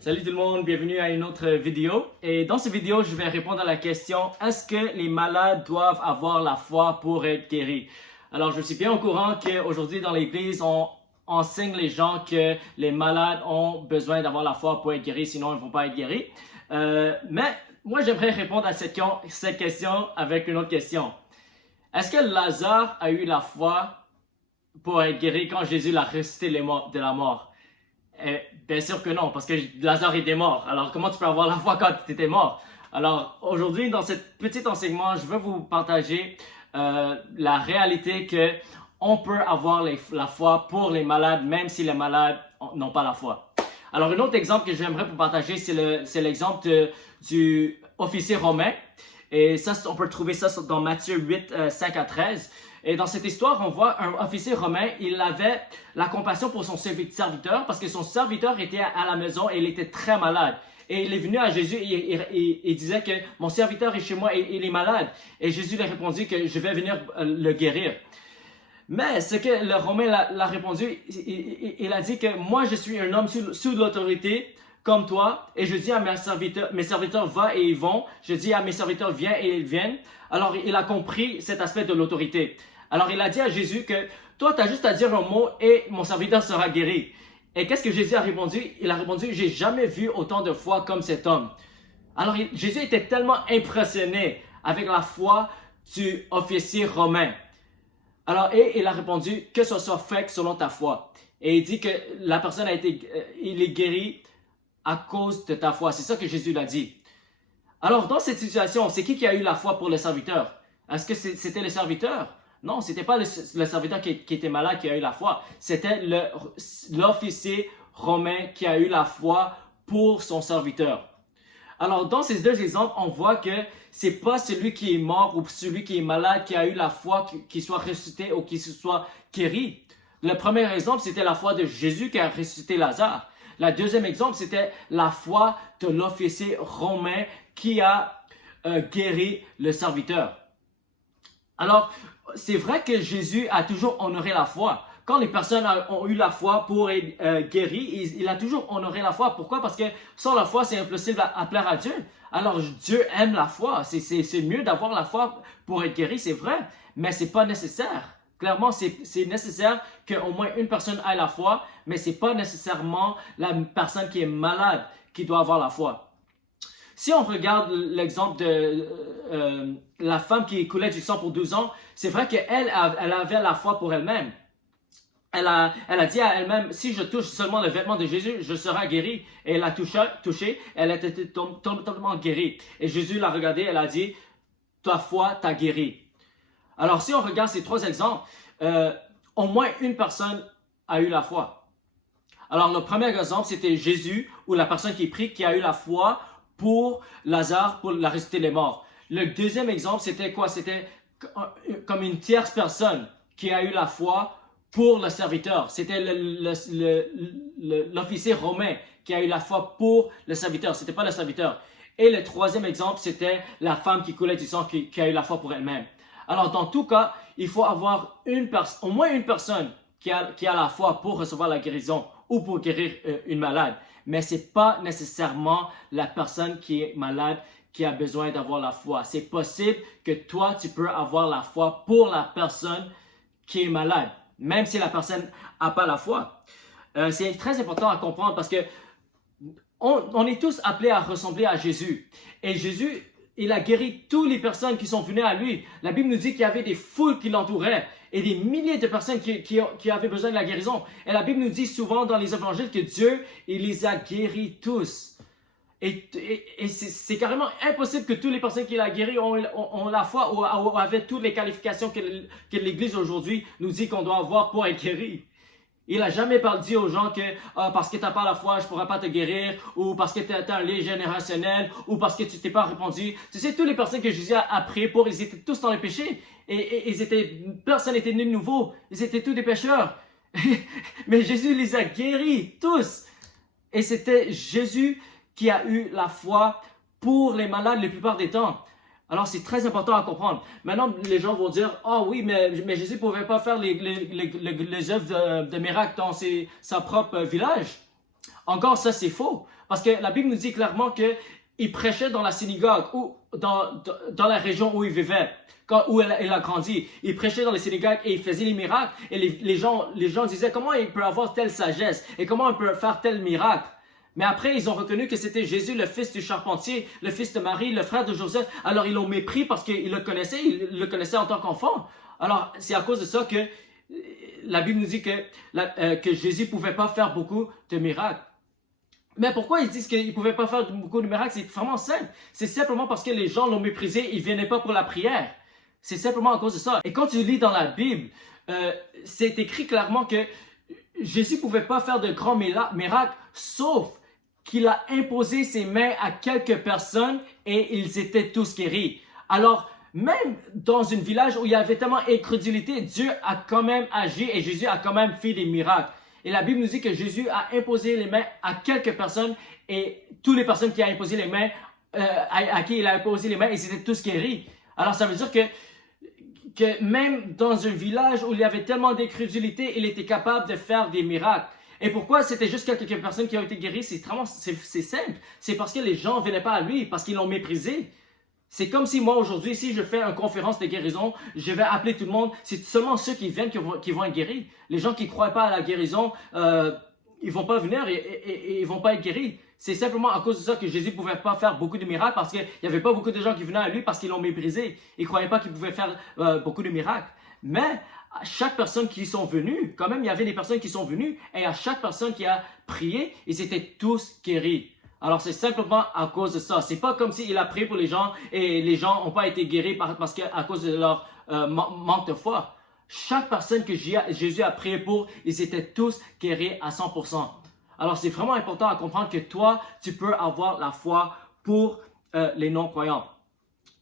Salut tout le monde, bienvenue à une autre vidéo. Et dans cette vidéo, je vais répondre à la question, est-ce que les malades doivent avoir la foi pour être guéris? Alors, je suis bien au courant qu'aujourd'hui dans l'église, on enseigne les gens que les malades ont besoin d'avoir la foi pour être guéris, sinon ils ne vont pas être guéris. Mais moi, j'aimerais répondre à cette question avec une autre question. Est-ce que Lazare a eu la foi pour être guéri quand Jésus l'a ressuscité de la mort? Bien sûr que non, parce que Lazare était mort. Alors, comment tu peux avoir la foi quand tu étais mort? Alors, aujourd'hui, dans ce petit enseignement, je veux vous partager la réalité que on peut avoir la foi pour les malades, même si les malades n'ont pas la foi. Alors, un autre exemple que j'aimerais vous partager, c'est l'exemple du officier romain. Et ça, on peut trouver ça dans Matthieu 8, 5 à 13. Et dans cette histoire, on voit un officier romain, il avait la compassion pour son serviteur parce que son serviteur était à la maison et il était très malade. Et il est venu à Jésus et disait que mon serviteur est chez moi et il est malade. Et Jésus lui a répondu que je vais venir le guérir. Mais ce que le Romain l'a répondu, il a dit que moi je suis un homme sous l'autorité comme toi, et je dis à mes serviteurs va et ils vont, je dis à mes serviteurs viens et ils viennent. Alors il a compris cet aspect de l'autorité. Alors il a dit à Jésus que toi tu as juste à dire un mot et mon serviteur sera guéri. Et qu'est-ce que Jésus a répondu? Il a répondu, j'ai jamais vu autant de foi comme cet homme. Alors Jésus était tellement impressionné avec la foi du officier romain. Alors, et il a répondu que ce soit fait selon ta foi. Et il dit que la personne il est guéri à cause de ta foi. C'est ça que Jésus l'a dit. Alors, dans cette situation, c'est qui a eu la foi pour le serviteur? Est-ce que c'était le serviteur? Non, c'était pas le serviteur qui était malade qui a eu la foi. C'était l'officier romain qui a eu la foi pour son serviteur. Alors, dans ces deux exemples, on voit que c'est pas celui qui est mort ou celui qui est malade qui a eu la foi qui soit ressuscité ou qui se soit guéri. Le premier exemple, c'était la foi de Jésus qui a ressuscité Lazare. Le deuxième exemple, c'était la foi de l'officier romain qui a guéri le serviteur. Alors, c'est vrai que Jésus a toujours honoré la foi. Quand les personnes ont eu la foi pour être guéries, il a toujours honoré la foi. Pourquoi? Parce que sans la foi, c'est impossible à plaire à Dieu. Alors, Dieu aime la foi. C'est mieux d'avoir la foi pour être guéri, c'est vrai, mais c'est pas nécessaire. Clairement, c'est nécessaire qu'au moins une personne ait la foi, mais c'est pas nécessairement la personne qui est malade qui doit avoir la foi. Si on regarde l'exemple de la femme qui coulait du sang pour 12 ans, c'est vrai qu'elle avait la foi pour elle-même. Elle a dit à elle-même, si je touche seulement le vêtement de Jésus, je serai guérie. Et elle a touché, elle était totalement guérie. Et Jésus l'a regardée, elle a dit, ta foi t'a guérie. Alors, si on regarde ces trois exemples, au moins une personne a eu la foi. Alors, le premier exemple, c'était Jésus, ou la personne qui prie, qui a eu la foi pour Lazare, pour la ressusciter les morts. Le deuxième exemple, c'était quoi? C'était comme une tierce personne qui a eu la foi pour le serviteur. C'était l'officier romain qui a eu la foi pour le serviteur. C'était pas le serviteur. Et le troisième exemple, c'était la femme qui coulait du sang qui a eu la foi pour elle-même. Alors, dans tout cas, il faut avoir au moins une personne qui a la foi pour recevoir la guérison ou pour guérir une malade. Mais ce n'est pas nécessairement la personne qui est malade qui a besoin d'avoir la foi. C'est possible que toi, tu peux avoir la foi pour la personne qui est malade, même si la personne n'a pas la foi. C'est très important à comprendre parce que on est tous appelés à ressembler à Jésus. Et Jésus, il a guéri toutes les personnes qui sont venues à lui. La Bible nous dit qu'il y avait des foules qui l'entouraient et des milliers de personnes qui avaient besoin de la guérison. Et la Bible nous dit souvent dans les évangiles que Dieu, il les a guéris tous. Et c'est carrément impossible que toutes les personnes qu'il a guéries ont la foi ou avaient toutes les qualifications que l'Église aujourd'hui nous dit qu'on doit avoir pour être guéri. Il n'a jamais dit aux gens que parce que tu n'as pas la foi, je ne pourrai pas te guérir, ou parce que tu es un lien générationnel, ou parce que tu ne t'es pas répandu. Tu sais, toutes les personnes que Jésus a prié pour, ils étaient tous dans le péché. Et personne n'était né de nouveau. Ils étaient tous des pécheurs. Mais Jésus les a guéris, tous. Et c'était Jésus qui a eu la foi pour les malades la plupart des temps. Alors, c'est très important à comprendre. Maintenant, les gens vont dire, « Ah oui, mais Jésus ne pouvait pas faire les œuvres de miracle dans son propre village. » encore ça c'est faux. Parce que la Bible nous dit clairement qu'il prêchait dans la synagogue ou dans la région où il vivait, où il a grandi. Il prêchait dans les synagogues et il faisait les miracles. Et les gens disaient comment il peut avoir telle sagesse et comment il peut faire tel miracle. Mais après, ils ont reconnu que c'était Jésus, le fils du charpentier, le fils de Marie, le frère de Joseph. Alors, ils l'ont mépris parce qu'ils le connaissaient en tant qu'enfant. Alors, c'est à cause de ça que la Bible nous dit que Jésus ne pouvait pas faire beaucoup de miracles. Mais pourquoi ils disent qu'il ne pouvait pas faire beaucoup de miracles? C'est vraiment simple. C'est simplement parce que les gens l'ont méprisé, ils ne venaient pas pour la prière. C'est simplement à cause de ça. Et quand tu lis dans la Bible, c'est écrit clairement que Jésus ne pouvait pas faire de grands miracles, sauf qu'il a imposé ses mains à quelques personnes et ils étaient tous guéris. Alors, même dans un village où il y avait tellement d'incrédulité, Dieu a quand même agi et Jésus a quand même fait des miracles. Et la Bible nous dit que Jésus a imposé les mains à quelques personnes et toutes les personnes qui a imposé les mains, à qui il a imposé les mains, ils étaient tous guéris. Alors, ça veut dire que même dans un village où il y avait tellement d'incrédulité, il était capable de faire des miracles. Et pourquoi c'était juste quelques personnes qui ont été guéries? C'est simple. C'est parce que les gens ne venaient pas à lui, parce qu'ils l'ont méprisé. C'est comme si moi aujourd'hui, si je fais une conférence de guérison, je vais appeler tout le monde. C'est seulement ceux qui viennent qui vont être guéris. Les gens qui ne croient pas à la guérison, ils ne vont pas venir et ils ne vont pas être guéris. C'est simplement à cause de ça que Jésus ne pouvait pas faire beaucoup de miracles parce qu'il n'y avait pas beaucoup de gens qui venaient à lui parce qu'ils l'ont méprisé. Ils ne croyaient pas qu'il pouvait faire beaucoup de miracles. Mais à chaque personne qui sont venus, quand même, il y avait des personnes qui sont venues et à chaque personne qui a prié, ils étaient tous guéris. Alors, c'est simplement à cause de ça. C'est pas comme s'il a prié pour les gens et les gens n'ont pas été guéris à cause de leur manque de foi. Chaque personne que Jésus a prié pour, ils étaient tous guéris à 100%. Alors, c'est vraiment important à comprendre que toi, tu peux avoir la foi pour les non-croyants.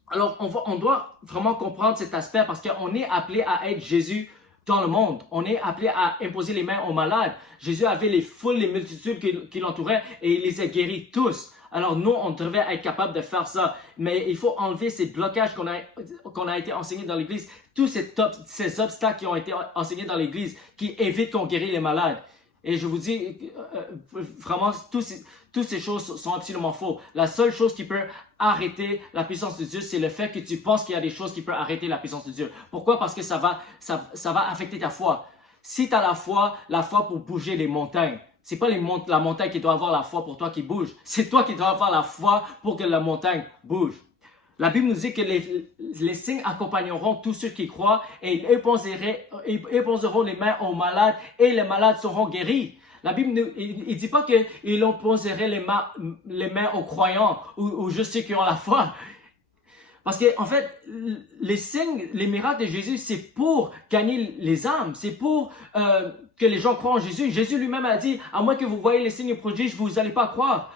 Alors, on doit vraiment comprendre cet aspect parce qu'on est appelé à être Jésus dans le monde. On est appelé à imposer les mains aux malades. Jésus avait les foules, les multitudes qui l'entouraient et il les a guéris tous. Alors nous, on devrait être capable de faire ça. Mais il faut enlever ces blocages qu'on a été enseignés dans l'Église, tous ces obstacles qui ont été enseignés dans l'Église qui évitent qu'on guérisse les malades. Et je vous dis, vraiment, toutes ces choses sont absolument fausses. La seule chose qui peut arrêter la puissance de Dieu, c'est le fait que tu penses qu'il y a des choses qui peuvent arrêter la puissance de Dieu. Pourquoi? Parce que ça va affecter ta foi. Si tu as la foi pour bouger les montagnes, c'est pas la montagne qui doit avoir la foi pour toi qui bouge. C'est toi qui dois avoir la foi pour que la montagne bouge. La Bible nous dit que les signes accompagneront tous ceux qui croient et ils imposeront les mains aux malades et les malades seront guéris. La Bible ne dit pas qu'ils imposeraient les mains aux croyants ou juste ceux qui ont la foi. Parce que en fait, les signes, les miracles de Jésus, c'est pour gagner les âmes. C'est pour que les gens croient en Jésus. Jésus lui-même a dit, à moins que vous voyez les signes et prodiges, vous n'allez pas croire.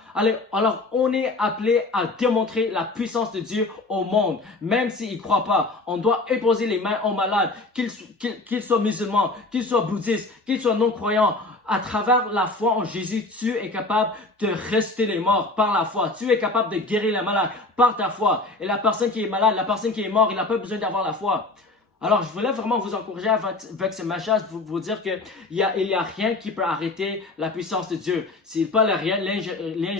Alors, on est appelé à démontrer la puissance de Dieu au monde, même s'ils ne croient pas. On doit imposer les mains aux malades, qu'ils soient musulmans, qu'ils soient bouddhistes, qu'ils soient non-croyants. À travers la foi en Jésus, tu es capable de ressusciter les morts par la foi. Tu es capable de guérir les malades par ta foi. Et la personne qui est malade, la personne qui est morte, il n'a pas besoin d'avoir la foi. Alors, je voulais vraiment vous encourager avec ce message, vous dire qu'il y a rien qui peut arrêter la puissance de Dieu. C'est pas le lien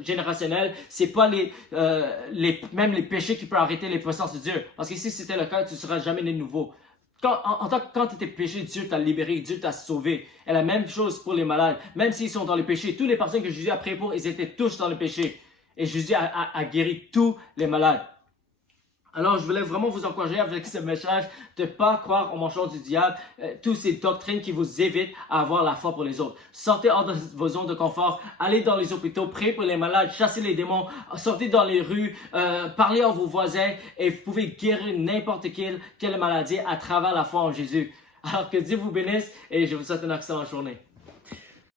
générationnel, c'est pas même les péchés qui peuvent arrêter les puissances de Dieu. Parce que si c'était le cas, tu ne seras jamais né de nouveau. Quand tu étais péché, Dieu t'a libéré, Dieu t'a sauvé. Et la même chose pour les malades. Même s'ils sont dans le péché, toutes les personnes que Jésus a prié pour, ils étaient tous dans le péché. Et Jésus a guéri tous les malades. Alors, je voulais vraiment vous encourager avec ce message de ne pas croire aux mensonges du diable, toutes ces doctrines qui vous évitent à avoir la foi pour les autres. Sortez hors de vos zones de confort, allez dans les hôpitaux, priez pour les malades, chassez les démons, sortez dans les rues, parlez à vos voisins et vous pouvez guérir n'importe quelle maladie à travers la foi en Jésus. Alors que Dieu vous bénisse et je vous souhaite une excellente journée.